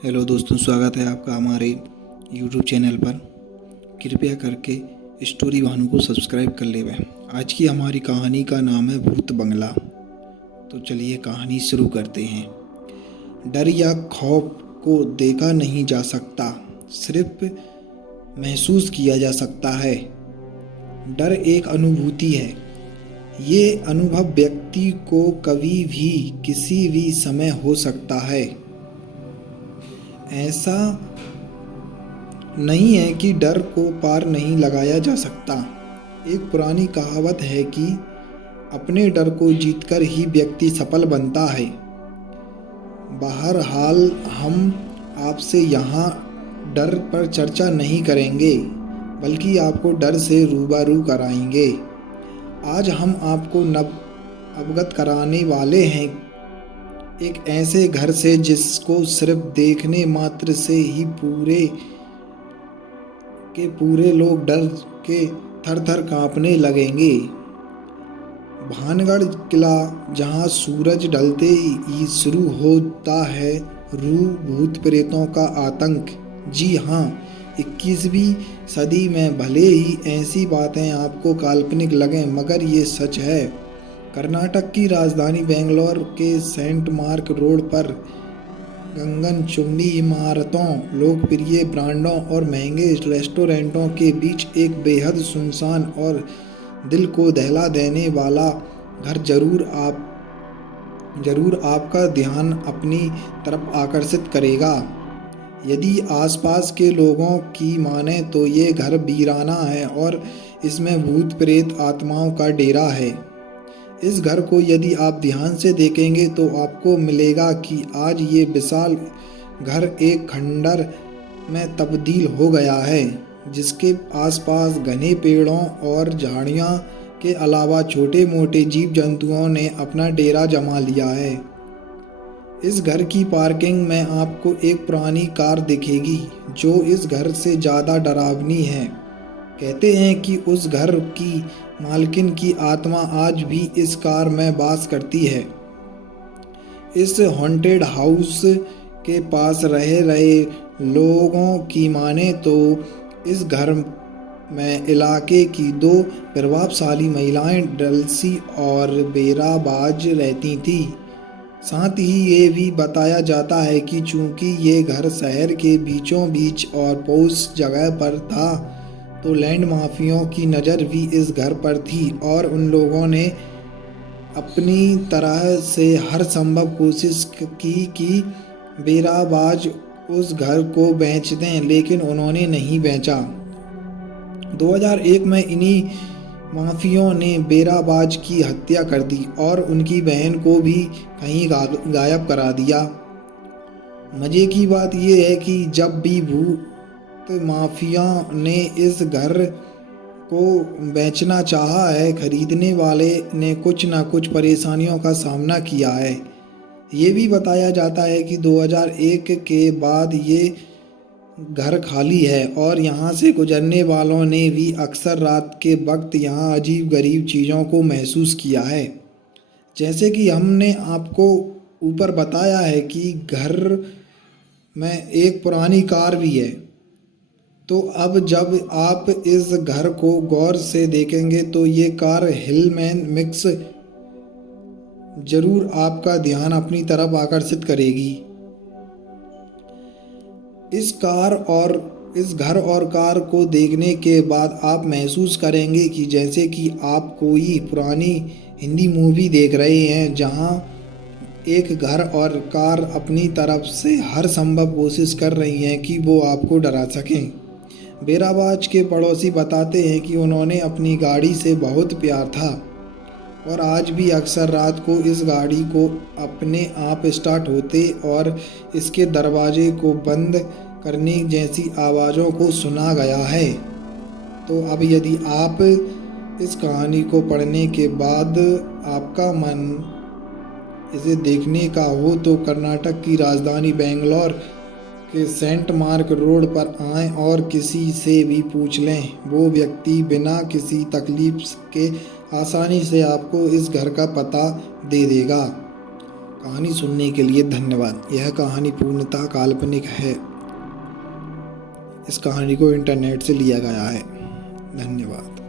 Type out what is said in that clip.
Hello दोस्तों, स्वागत है आपका हमारे यूट्यूब चैनल पर। कृपया करके स्टोरी भानु को सब्सक्राइब कर लेवें। आज की हमारी कहानी का नाम है भूत बंगला। तो चलिए कहानी शुरू करते हैं। डर या खौफ को देखा नहीं जा सकता, सिर्फ महसूस किया जा सकता है। डर एक अनुभूति है। ये अनुभव व्यक्ति को कभी भी किसी भी समय हो सकता है। ऐसा नहीं है कि डर को पार नहीं लगाया जा सकता। एक पुरानी कहावत है कि अपने डर को जीतकर ही व्यक्ति सफल बनता है। बहरहाल हम आपसे यहाँ डर पर चर्चा नहीं करेंगे, बल्कि आपको डर से रूबरू कराएंगे। आज हम आपको अवगत कराने वाले हैं एक ऐसे घर से जिसको सिर्फ देखने मात्र से ही पूरे लोग डर के थर थर कांपने लगेंगे। भानगढ़ किला, जहां सूरज ढलते ही शुरू होता है भूत प्रेतों का आतंक। जी हाँ, 21वीं सदी में भले ही ऐसी बातें आपको काल्पनिक लगें, मगर ये सच है। कर्नाटक की राजधानी बेंगलोर के सेंट मार्क रोड पर गगनचुंबी इमारतों, लोकप्रिय ब्रांडों और महंगे रेस्टोरेंटों के बीच एक बेहद सुनसान और दिल को दहला देने वाला घर जरूर आपका ध्यान अपनी तरफ आकर्षित करेगा। यदि आसपास के लोगों की माने तो ये घर वीराना है और इसमें भूत प्रेत आत्माओं का डेरा है। इस घर को यदि आप ध्यान से देखेंगे तो आपको मिलेगा कि आज ये विशाल घर एक खंडर में तब्दील हो गया है, जिसके आसपास घने पेड़ों और झाड़ियों के अलावा छोटे मोटे जीव जंतुओं ने अपना डेरा जमा लिया है। इस घर की पार्किंग में आपको एक पुरानी कार दिखेगी, जो इस घर से ज़्यादा डरावनी है। कहते हैं कि उस घर की मालकिन की आत्मा आज भी इस कार में वास करती है। इस हॉन्टेड हाउस के पास रहे लोगों की माने तो इस घर में इलाके की दो प्रभावशाली महिलाएं डल्सी और बेराबाज रहती थीं। साथ ही ये भी बताया जाता है कि चूंकि ये घर शहर के बीचों बीच और पौष जगह पर था, तो लैंड माफियाओं की नज़र भी इस घर पर थी और उन लोगों ने अपनी तरह से हर संभव कोशिश की कि बेराबाज उस घर को बेच दें, लेकिन उन्होंने नहीं बेचा। 2001 में इन्हीं माफियाओं ने बेराबाज की हत्या कर दी और उनकी बहन को भी कहीं गायब करा दिया। मज़े की बात यह है कि जब भी भूत माफिया ने इस घर को बेचना चाहा है, खरीदने वाले ने कुछ ना कुछ परेशानियों का सामना किया है। ये भी बताया जाता है कि 2001 के बाद ये घर खाली है और यहाँ से गुजरने वालों ने भी अक्सर रात के वक्त यहाँ अजीब गरीब चीज़ों को महसूस किया है। जैसे कि हमने आपको ऊपर बताया है कि घर में एक पुरानी कार भी है। तो अब जब आप इस घर को गौर से देखेंगे तो ये कार हिलमैन मिक्स जरूर आपका ध्यान अपनी तरफ आकर्षित करेगी। इस घर और कार को देखने के बाद आप महसूस करेंगे कि जैसे कि आप कोई पुरानी हिंदी मूवी देख रहे हैं, जहां एक घर और कार अपनी तरफ से हर संभव कोशिश कर रही हैं कि वो आपको डरा सकें। बेराबाज के पड़ोसी बताते हैं कि उन्होंने अपनी गाड़ी से बहुत प्यार था और आज भी अक्सर रात को इस गाड़ी को अपने आप स्टार्ट होते और इसके दरवाजे को बंद करने जैसी आवाज़ों को सुना गया है। तो अब यदि आप इस कहानी को पढ़ने के बाद आपका मन इसे देखने का हो तो कर्नाटक की राजधानी बेंगलोर के सेंट मार्क रोड पर आएं और किसी से भी पूछ लें। वो व्यक्ति बिना किसी तकलीफ के आसानी से आपको इस घर का पता दे देगा। कहानी सुनने के लिए धन्यवाद। यह कहानी पूर्णतः काल्पनिक है। इस कहानी को इंटरनेट से लिया गया है। धन्यवाद।